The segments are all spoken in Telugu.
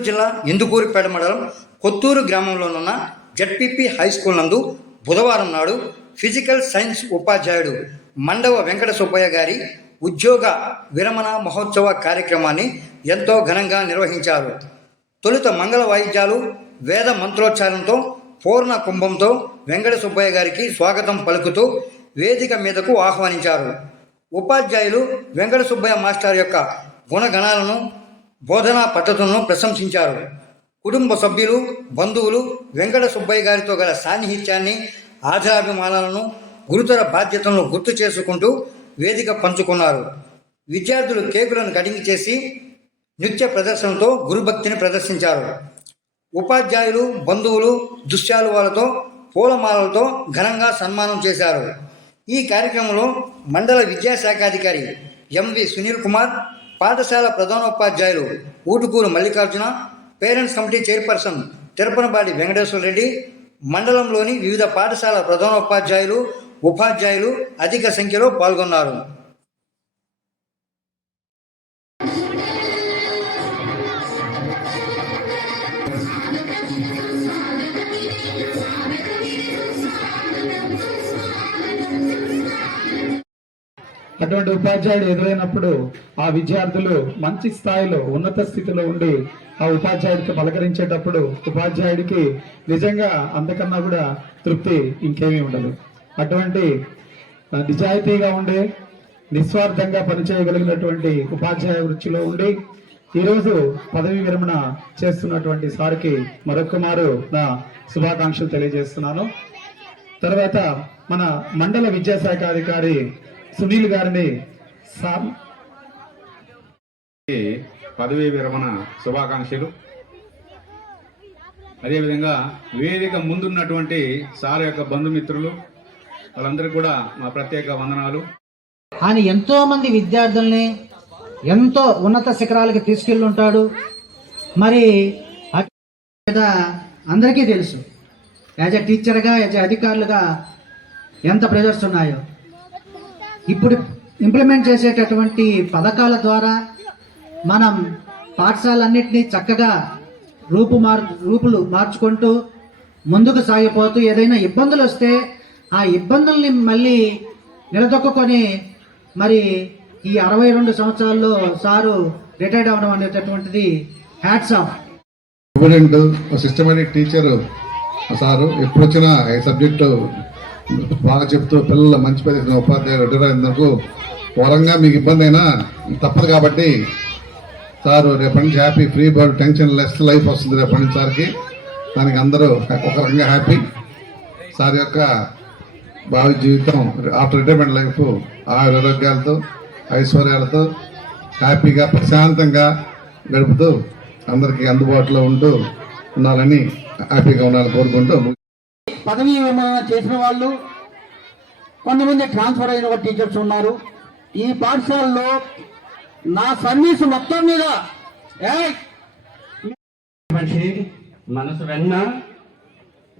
నెల్లూరు జిల్లా ఇందుకూరుపేట మండలం కొత్తూరు గ్రామంలోనున్న జడ్పీపీ హై స్కూల్ నందు బుధవారం నాడు ఫిజికల్ సైన్స్ ఉపాధ్యాయుడు మండవ వెంకట సుబ్బయ్య గారి ఉద్యోగ విరమణ మహోత్సవ కార్యక్రమాన్ని ఎంతో ఘనంగా నిర్వహించారు. తొలుత మంగళ వాయిద్యాలు, వేద మంత్రోచ్చారణతో, పూర్ణ కుంభంతో వెంకట సుబ్బయ్య గారికి స్వాగతం పలుకుతూ వేదిక మీదకు ఆహ్వానించారు. ఉపాధ్యాయులు వెంకట సుబ్బయ్య మాస్టర్ యొక్క గుణగణాలను, బోధనా పద్ధతులను ప్రశంసించారు. కుటుంబ సభ్యులు, బంధువులు వెంకట సుబ్బయ్య గారితో గల సాన్నిహిత్యాన్ని, ఆదరాభిమానాలను, గురుతర బాధ్యతలను గుర్తు చేసుకుంటూ వేదిక పంచుకున్నారు. విద్యార్థులు కేకులను కటింగ్ చేసి నృత్య ప్రదర్శనతో గురుభక్తిని ప్రదర్శించారు. ఉపాధ్యాయులు, బంధువులు దుశ్శాలువాలతో, పూలమాలలతో ఘనంగా సన్మానం చేశారు. ఈ కార్యక్రమంలో మండల విద్యాశాఖాధికారి ఎంవి సునీల్ కుమార్, పాఠశాల ప్రధానోపాధ్యాయులు Utukuru Mallikarjuna, parents committee chairperson Tirupanabadi Venkateswara Reddy, మండలంలోని వివిధ పాఠశాల ప్రధానోపాధ్యాయులు, ఉపాధ్యాయులు అధిక సంఖ్యలో పాల్గొన్నారు. అటువంటి ఉపాధ్యాయుడు ఎదురైనప్పుడు ఆ విద్యార్థులు మంచి స్థాయిలో, ఉన్నత స్థితిలో ఉండి ఆ ఉపాధ్యాయుడికి పలకరించేటప్పుడు ఉపాధ్యాయుడికి నిజంగా అంతకన్నా కూడా తృప్తి ఇంకేమీ ఉండదు. అటువంటి నిజాయితీగా ఉండే, నిస్వార్థంగా పనిచేయగలిగినటువంటి ఉపాధ్యాయ వృత్తిలో ఉండి ఈరోజు పదవి విరమణ చేస్తున్నటువంటి సార్కి మరొకమారు నా శుభాకాంక్షలు తెలియజేస్తున్నాను. తర్వాత మన మండల విద్యాశాఖ అధికారి సునీల్ గారిని పదవీ విరమణ శుభాకాంక్షలు. అదేవిధంగా వేదిక ముందున్నటువంటి సార్ యొక్క బంధుమిత్రులు వాళ్ళందరికీ కూడా మా ప్రత్యేక వందనాలు. ఆయన ఎంతో మంది విద్యార్థుల్ని ఎంతో ఉన్నత శిఖరాలకి తీసుకెళ్ళి ఉంటాడు. మరి అందరికీ తెలుసు, యాజ్ ఎ టీచర్గా, యాజ్ ఎ అధికారులుగా ఎంత ప్రెజర్స్ ఉన్నాయో. ఇప్పుడు ఇంప్లిమెంట్ చేసేటటువంటి పథకాల ద్వారా మనం పాఠశాలన్నింటినీ చక్కగా రూపులు మార్చుకుంటూ ముందుకు సాగిపోతూ, ఏదైనా ఇబ్బందులు వస్తే ఆ ఇబ్బందుల్ని మళ్ళీ నిలదొక్కుని మరి ఈ 62 సంవత్సరాల్లో సారు రిటైర్డ్ అవ్వడం అనేటటువంటిది hats off. Systematic teacher sir, ఎప్పుడు వచ్చినా ఈ సబ్జెక్టు బాగా చెప్తూ పిల్లలు మంచి పని ఉపాధ్యాయులు రిటైర్ అయినందుకు వరంగా మీకు ఇబ్బంది అయినా తప్పదు కాబట్టి సారు రేపటి నుంచి happy, free bird, tension less life వస్తుంది రేపటి నుంచి సార్కి. దానికి అందరూ ఒక రకంగా హ్యాపీ. సార్ యొక్క భావి జీవితం ఆఫ్టర్ రిటైర్మెంట్ లైఫ్ ఆరోగ్యాలతో, ఐశ్వర్యాలతో హ్యాపీగా, ప్రశాంతంగా గడుపుతూ అందరికీ అందుబాటులో ఉండాలని హ్యాపీగా ఉండాలని కోరుకుంటూ, పదవీ విరమణ చేసిన వాళ్ళు, కొంతమంది ట్రాన్స్ఫర్ అయిన టీచర్స్ ఉన్నారు. ఈ పాఠశాలలో నా సర్వీసు మొత్తం మీద మనిషి మనసు వెన్న.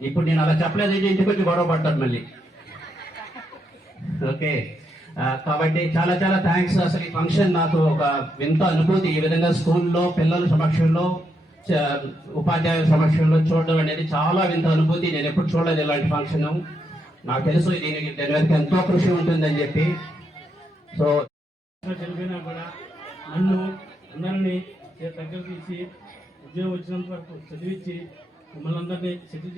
ఇప్పుడు నేను అలా చెప్పలేదు, ఇంటికి వచ్చి గొడవ పడతారు మళ్ళీ. ఓకే, కాబట్టి చాలా చాలా థ్యాంక్స్. అసలు ఈ ఫంక్షన్ నాకు ఒక వింత అనుభూతి. ఈ విధంగా స్కూల్లో పిల్లల సమక్షంలో, ఉపాధ్యాయుల సమక్షంలో చూడడం అనేది చాలా వింత అనుభూతి. నేను ఎప్పుడు చూడలేదు ఇలాంటి ఫంక్షన్. నాకు తెలుసు దీని వెనక ఎంతో కృషి ఉంటుందని చెప్పి. సో చనిపోయినా కూడా నన్ను అందరినీ దగ్గర తీసి ఉద్యోగం వచ్చినంత వరకు చదివించి మమ్మల్ని అందరినీ సెటిల్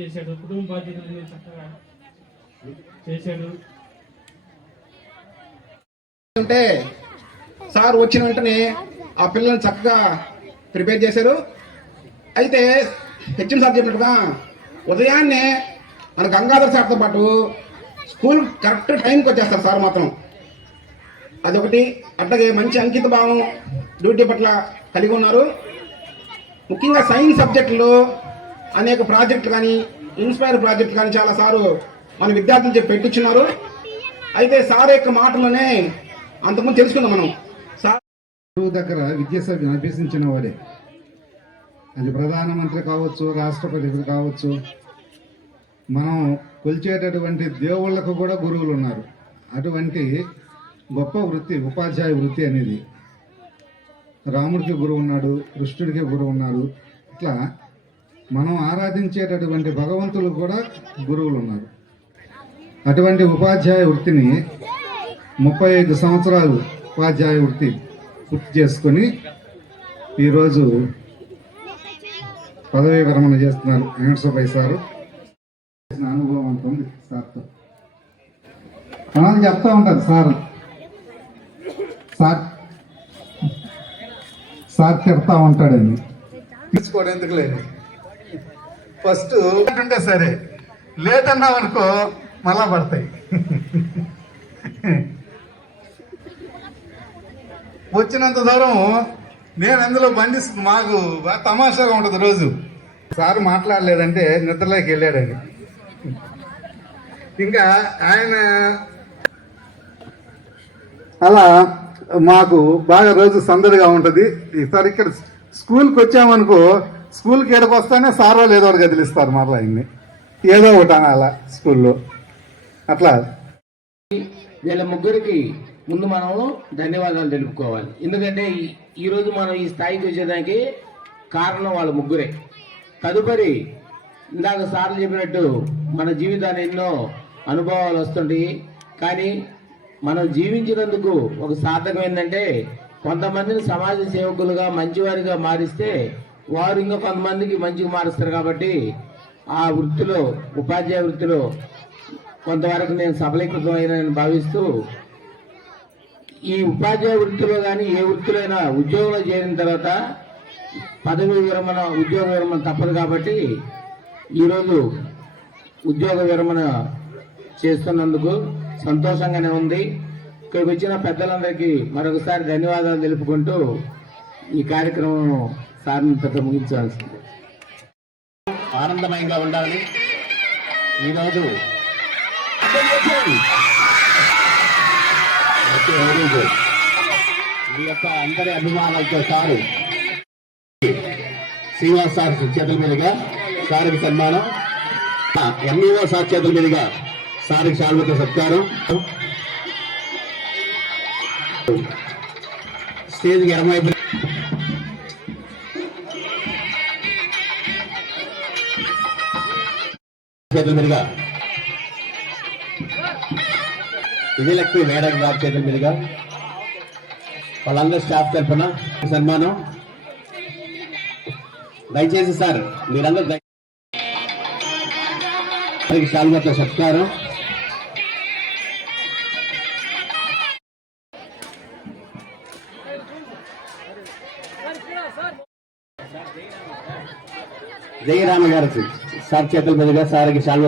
చేశాడు. కుటుంబ బాధ్యతలు చక్కగా చేశాడు. అంటే సార్ వచ్చిన వెంటనే ఆ పిల్లల్ని చక్కగా ప్రిపేర్ చేశారు. అయితే హెచ్ఎం సార్ చెప్పినట్టుగా ఉదయాన్నే మన గంగాధర్ సార్తో పాటు స్కూల్ కరెక్ట్ టైంకి వచ్చేస్తారు సార్ మాత్రం. అదొకటి. అట్లాగే మంచి అంకిత భావం, డ్యూటీ పట్ల కలిగి ఉన్నారు. ముఖ్యంగా సైన్స్ సబ్జెక్టులో అనేక ప్రాజెక్టులు కానీ, ఇన్స్పైర్ ప్రాజెక్టులు కానీ చాలా సారు మన విద్యార్థులు చెప్పి పెట్టించున్నారు. అయితే సార్ యొక్క మాటలోనే అంతకుముందు తెలుసుకుందాం మనం. సార్ దగ్గర విద్యాశాఖను అభ్యసించిన వాడే, అది ప్రధానమంత్రి కావచ్చు, రాష్ట్రపతి కావచ్చు, మనం కొలిచేటటువంటి దేవుళ్లకు కూడా గురువులు ఉన్నారు. అటువంటి గొప్ప వృత్తి ఉపాధ్యాయ వృత్తి అనేది. రాముడికి గురువు ఉన్నాడు, కృష్ణుడికి గురువు ఉన్నారు. ఇట్లా మనం ఆరాధించేటటువంటి భగవంతులు కూడా గురువులు ఉన్నారు. అటువంటి ఉపాధ్యాయ వృత్తిని 35 సంవత్సరాలు ఉపాధ్యాయ వృత్తి పూర్తి చేసుకొని ఈరోజు పదవీ విరమణ చేస్తున్నారు వెంకటసుబ్బయ్య సారు. అనుభవం ఉంటుంది సార్తో. మనం చెప్తా ఉంటారు సార్ తిడతా ఉంటాడని. తీసుకోవడం ఎందుకు లేదు, ఫస్ట్ ఉంటే సరే, లేట్ అన్నాం అనుకో మళ్ళా పడతాయి. వచ్చినంత దూరం నేను అందులో బండిస్తుంది, మాకు బాగా తమాషాగా ఉంటుంది. రోజు సార్ మాట్లాడలేదంటే నిద్రలోకి వెళ్ళాడని. ఇంకా ఆయన అలా మాకు బాగా రోజు సందడిగా ఉంటుంది. ఈసారి ఇక్కడ స్కూల్కి వచ్చామనుకో, స్కూల్కి ఎక్కడికి వస్తానే సార్ వాళ్ళు ఏదో ఒకటి కదిలిస్తారు మరలా ఆయన్ని, ఏదో ఒకటి అలా స్కూల్లో అట్లా. వీళ్ళ ముగ్గురికి ముందు మనం ధన్యవాదాలు తెలుపుకోవాలి. ఎందుకంటే ఈరోజు మనం ఈ స్థాయికి వచ్చేదానికి కారణం వాళ్ళ ముగ్గురే. తదుపరి ఇందాక సార్లు చెప్పినట్టు మన జీవితాన్ని ఎన్నో అనుభవాలు వస్తుంటాయి. కానీ మనం జీవించినందుకు ఒక సార్థకం ఏంటంటే కొంతమందిని సమాజ సేవకులుగా మంచివారిగా మారిస్తే వారు ఇంకా కొంతమందికి మంచిగా మారుస్తారు. కాబట్టి ఆ వృత్తిలో, ఉపాధ్యాయ వృత్తిలో కొంతవరకు నేను సఫలీకృతం అయినని భావిస్తూ, ఈ ఉపాధ్యాయ వృత్తిలో కానీ ఏ వృత్తిలో అయినా ఉద్యోగంలో చేరిన తర్వాత పదవి విరమణ, ఉద్యోగ విరమణ తప్పదు. కాబట్టి ఈరోజు ఉద్యోగ విరమణ చేస్తున్నందుకు సంతోషంగానే ఉంది. ఇక్కడికి వచ్చిన పెద్దలందరికీ మరొకసారి ధన్యవాదాలు తెలుపుకుంటూ ఈ కార్యక్రమం సార్నితో ముగించాల్సింది. ఆనందమయంగా ఉండాలని ఈరోజు మీ యొక్క అందరి అభిమానాలతో సారు శ్రీనివాస్ సార్ చేతుల మీదుగా సార్కి సన్మానం, ఎంఈఓ సార్ చేతుల మీదుగా సార్కి శాల్వతో సత్కారం. స్టేజ్కి ఎడమైపు చేతుల మీదుగా విజయలక్ష్మి మేడం గారి చేతుల మీదుగా వాళ్ళందరూ స్టాఫ్ తరఫున సన్మానం. దయచేసి సార్ మీరందరూ శాల్వతో సత్కారం. జయరామ గారు సార్ చేతుల మీదుగా సార్కి శాల్వ.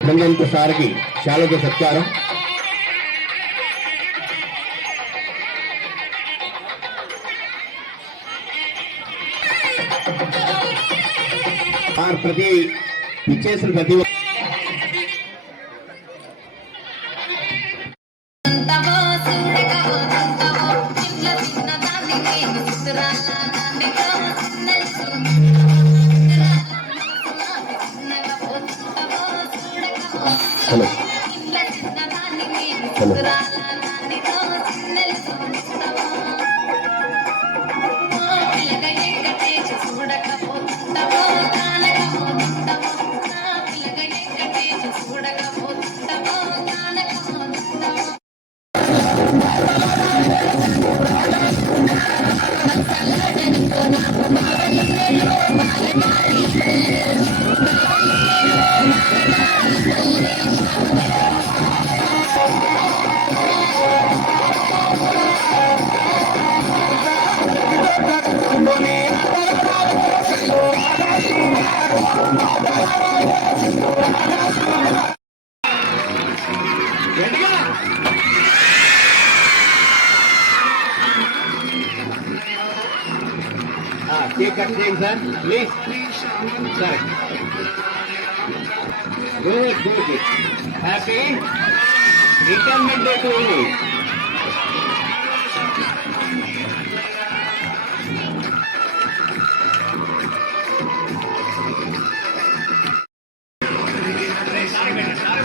బృందంతో సార్కి శాల్వతో సత్కారం. సార్ ప్రతి ఇచ్చేసిన ప్రతి హలో హలో కేక్ కట్ చేయండి sir please. Sir good good happy retirement day to you. Sir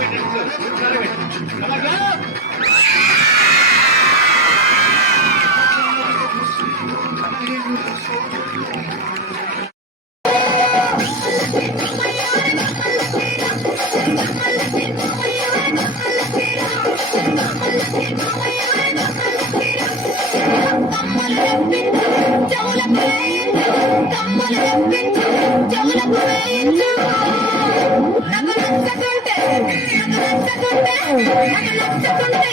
నచ్చకుంటే